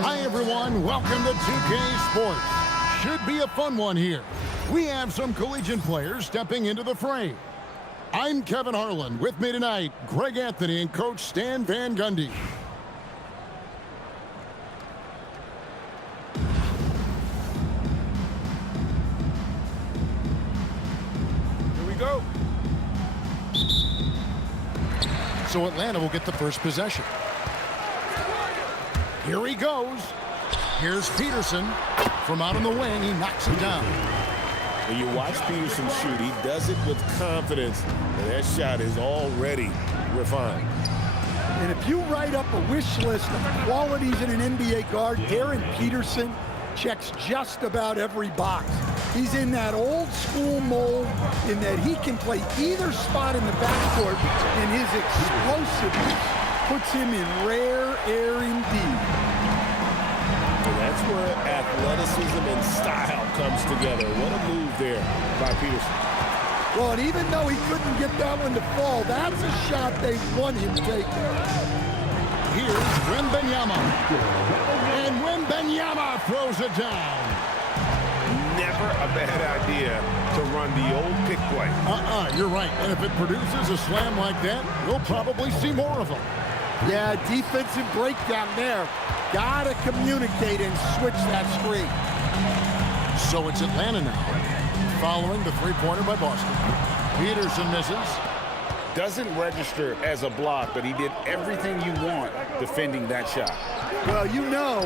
Hi, everyone. Welcome to 2K Sports. Should be a fun one here. We have some collegiate players stepping into the fray. I'm Kevin Harlan. With me tonight, Greg Anthony and Coach Stan Van Gundy. Here we go. So Atlanta will get the first possession. Here he goes. Here's Peterson. From out on the wing, he knocks it down. When you watch Peterson shoot, he does it with confidence, and that shot is already refined. And if you write up a wish list of qualities in an NBA guard, Darren Peterson checks just about every box. He's in that old school mold in that he can play either spot in the backcourt, and his explosiveness puts him in rare air indeed. And that's where athleticism and style comes together. What a move there by Peterson. Well, and even though he couldn't get that one to fall, that's a shot they want him taking. Here's Wembanyama. And Wembanyama throws it down. Never a bad idea to run the old pick play. You're right. And if it produces a slam like that, we'll probably see more of them. Yeah, defensive breakdown there. Gotta communicate and switch that screen. So it's Atlanta now, following the three-pointer by Boston. Peterson misses. Doesn't register as a block, but he did everything you want defending that shot. Well, you know,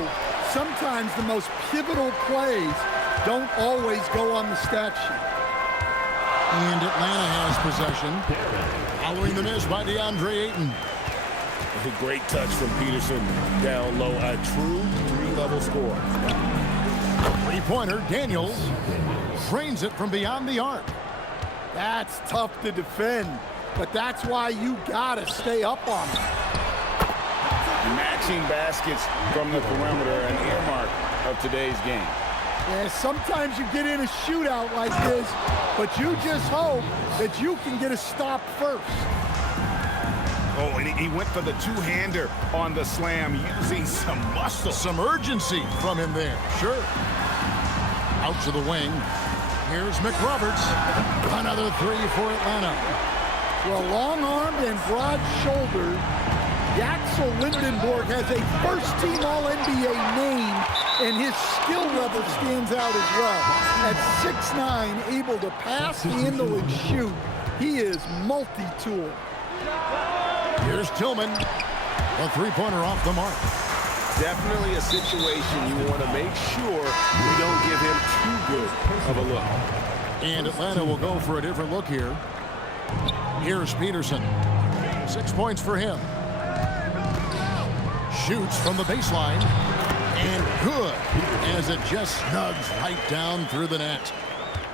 sometimes the most pivotal plays don't always go on the stat sheet. And Atlanta has possession. Following the miss by DeAndre Ayton. A great touch from Peterson down low. A true three-level score. Three-pointer, Daniels drains it from beyond the arc. That's tough to defend, but that's why you gotta stay up on it. Matching baskets from the perimeter, an earmark of today's game. Yeah, sometimes you get in a shootout like this, but you just hope that you can get a stop first. Oh, and he went for the two-hander on the slam, using some muscle. Some urgency from him there, sure. Out to the wing. Here's McRoberts. Another three for Atlanta. Well, long-armed and broad-shouldered, Axel Lindenborg has a first-team All-NBA name, and his skill level stands out as well. At 6'9", able to pass, handle, and shoot, he is multi-tool. Here's Tillman. A three-pointer off the mark. Definitely a situation you want to make sure we don't give him too good of a look. And Atlanta will go for a different look here. Here's Peterson. 6 points for him. Shoots from the baseline. And good, as it just snugs right down through the net.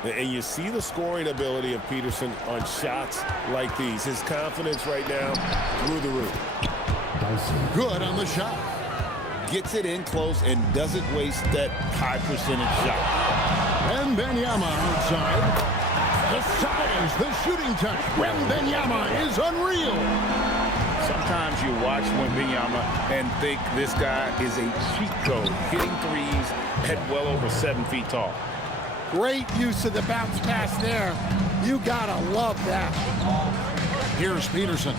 And you see the scoring ability of Peterson on shots like these. His confidence right now through the roof. Good on the shot. Gets it in close and doesn't waste that high percentage shot. Wembanyama outside. The size, the shooting touch. Wembanyama is unreal. Sometimes you watch Wembanyama and think this guy is a cheat code, hitting threes at well over 7 feet tall. Great use of the bounce pass there. You gotta love that. Here's Peterson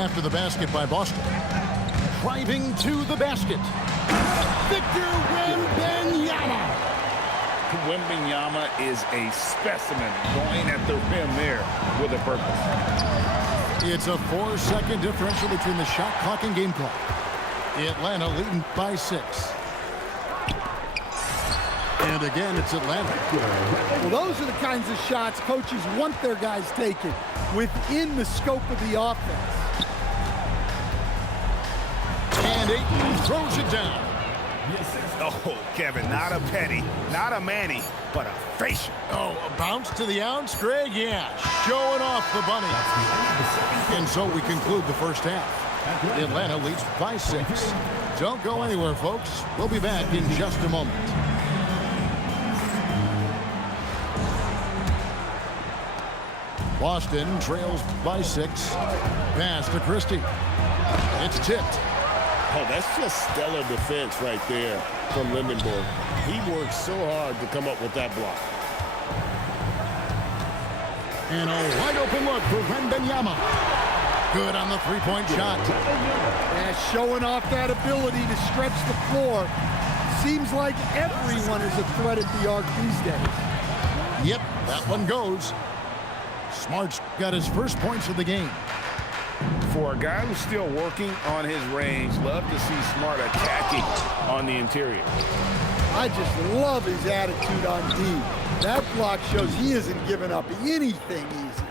after the basket by Boston. Driving to the basket. Victor Wembanyama. Wembanyama is a specimen going at the rim there with a purpose. It's a 4-second differential between the shot clock and game clock. Atlanta leading by 6. And again, it's Atlanta. Well, those are the kinds of shots coaches want their guys taking within the scope of the offense. And Ayton throws it down. Oh, Kevin, not a penny, not a Manny, but a facial. Oh, a bounce to the ounce, Greg? Yeah, showing off the bunny. And so we conclude the first half. Atlanta leads by 6. Don't go anywhere, folks. We'll be back in just a moment. Boston trails by 6. Pass to Christie. It's tipped. Oh, that's just stellar defense right there from Lindenberg. He worked so hard to come up with that block. And a wide open look for Wembanyama. Good on the three-point shot. Yeah, showing off that ability to stretch the floor. Seems like everyone is a threat at the arc these days. Yep, that one goes. Smart's got his first points of the game. For a guy who's still working on his range, love to see Smart attacking on the interior. I just love his attitude on D. That block shows he isn't giving up anything easy.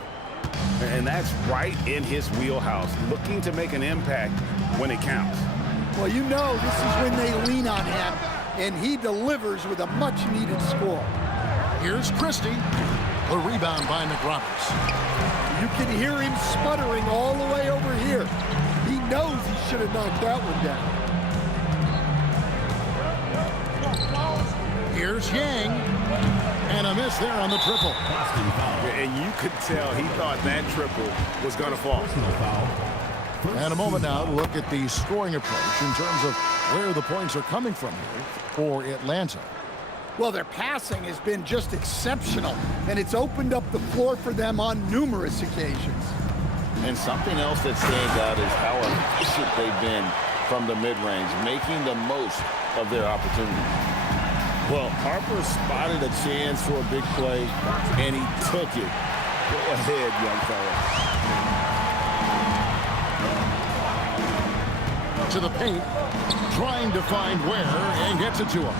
And that's right in his wheelhouse, looking to make an impact when it counts. Well, you know this is when they lean on him, and he delivers with a much-needed score. Here's Christie. A rebound by McRoberts. You can hear him sputtering all the way over here. He knows he should have knocked that one down. Here's Yang. And a miss there on the triple. And you could tell he thought that triple was going to fall. And a moment now to look at the scoring approach in terms of where the points are coming from here for Atlanta. Well, their passing has been just exceptional, and it's opened up the floor for them on numerous occasions. And something else that stands out is how efficient they've been from the mid-range, making the most of their opportunities. Well, Harper spotted a chance for a big play, and he took it. Go ahead, young fella. To the paint, trying to find where, and gets it to him.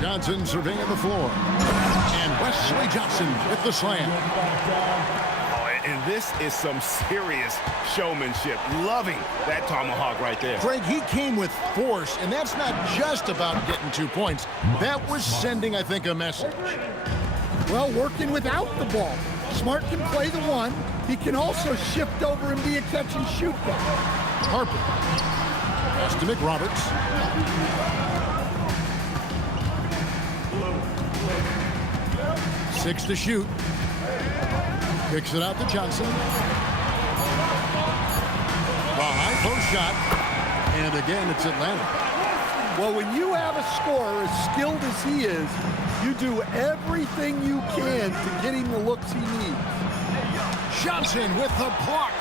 Johnson surveying the floor. And Wesley Johnson with the slam. Oh, and this is some serious showmanship. Loving that tomahawk right there. Greg, he came with force, and that's not just about getting 2 points. That was sending, I think, a message. Well, working without the ball. Smart can play the one. He can also shift over and be a catch-and-shoot guy. Harper. Pass to McRoberts. 6 to shoot. Kicks it out to Johnson. A high post shot. And again, it's Atlanta. Well, when you have a scorer as skilled as he is, you do everything you can to get him the looks he needs. Johnson with the block.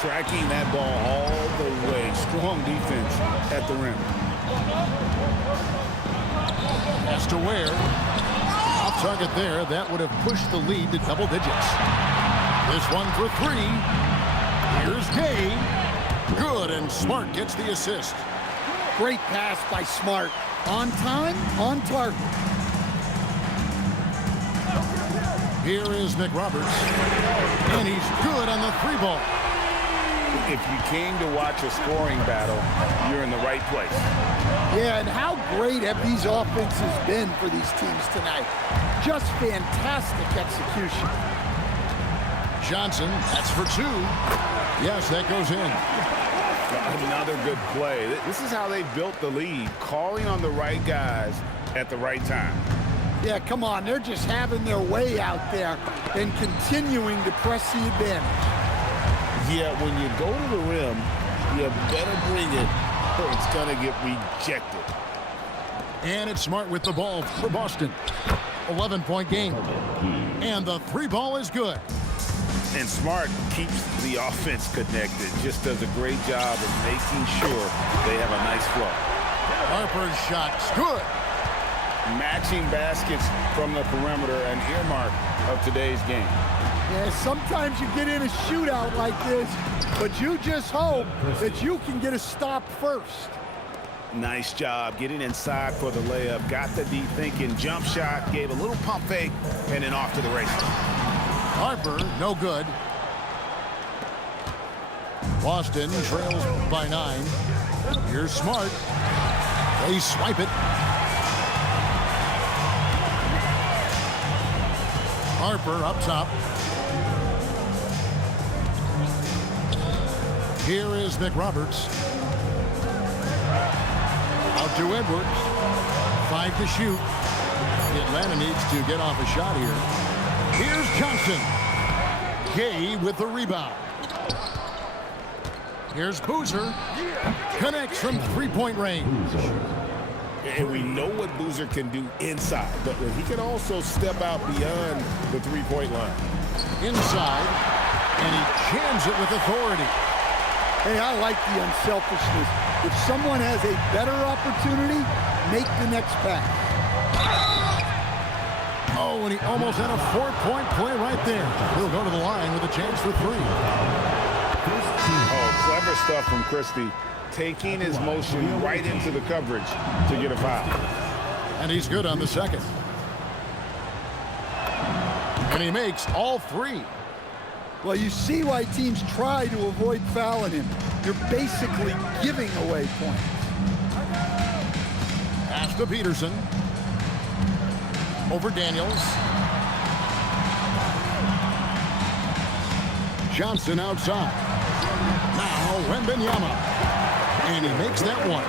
Tracking that ball all the way. Strong defense at the rim. Pass to Ware. Off target there. That would have pushed the lead to double digits. This one for 3. Here's Gay. Good, and Smart gets the assist. Great pass by Smart. On time, on target. Here is McRoberts. And he's good on the 3-ball. If you came to watch a scoring battle, you're in the right place. Yeah, and how great have these offenses been for these teams tonight? Just fantastic execution. Johnson, that's for 2. Yes, that goes in. Another good play. This is how they built the lead, calling on the right guys at the right time. Yeah, come on, they're just having their way out there and continuing to press the advantage. Yeah, when you go to the rim, you better bring it or it's going to get rejected. And it's Smart with the ball for Boston. 11-point game. And the 3-ball is good. And Smart keeps the offense connected, just does a great job of making sure they have a nice flow. Harper's shot's good. Matching baskets from the perimeter, an earmark of today's game. Yeah, sometimes you get in a shootout like this, but you just hope that you can get a stop first. Nice job getting inside for the layup. Got the deep thinking jump shot, gave a little pump fake, and then off to the races. Harper, no good. Boston trails by 9. Here's Smart. They swipe it. Harper up top. Here is McRoberts. Out to Edwards. 5 to shoot. Atlanta needs to get off a shot here. Here's Johnson. Gay with the rebound. Here's Boozer. Connects from three-point range. And we know what Boozer can do inside, but he can also step out beyond the three-point line. Inside, and he jams it with authority. Hey, I like the unselfishness. If someone has a better opportunity, make the next pass. Oh, and he almost had a four-point play right there. He'll go to the line with a chance for three. Oh, clever stuff from Christie. Taking his motion right into the coverage to get a foul. And he's good on the second. And he makes all three. Well, you see why teams try to avoid fouling him. You're basically giving away points. Pass to Peterson. Over Daniels. Johnson outside. Now Wembanyama. And he makes that one.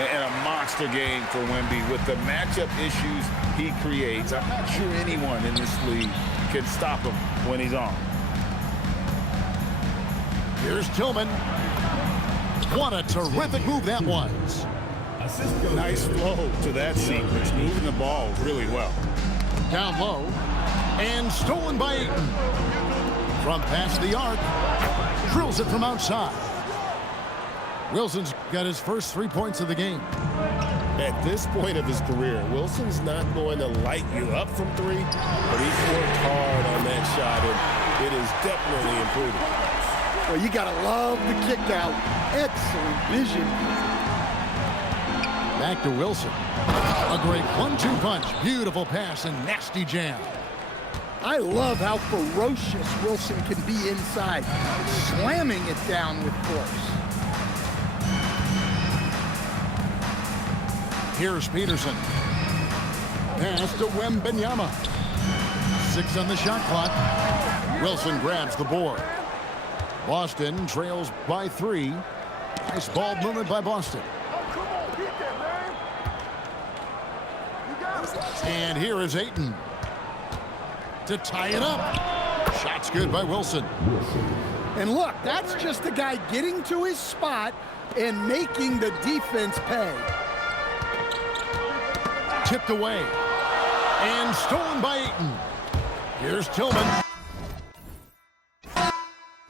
And a monster game for Wemby with the matchup issues he creates. I'm not sure anyone in this league can stop him when he's on. Here's Tillman. What a terrific move that was. Nice flow to that sequence, moving the ball really well. Down low. And stolen by Ayton. From past the arc. Drills it from outside. Wilson's got his first 3 points of the game. At this point of his career, Wilson's not going to light you up from three, but he's worked hard on that shot, and it is definitely improving. Well, you got to love the kick out. Excellent vision. Back to Wilson. A great 1-2 punch. Beautiful pass and nasty jam. I love how ferocious Wilson can be inside, slamming it down with force. Here's Peterson. Pass to Wembanyama. 6 on the shot clock. Wilson grabs the board. Boston trails by 3. Nice ball movement by Boston. And here is Ayton to tie it up. Shot's good by Wilson. And look, that's just a guy getting to his spot and making the defense pay. Tipped away and stolen by Ayton. Here's Tillman.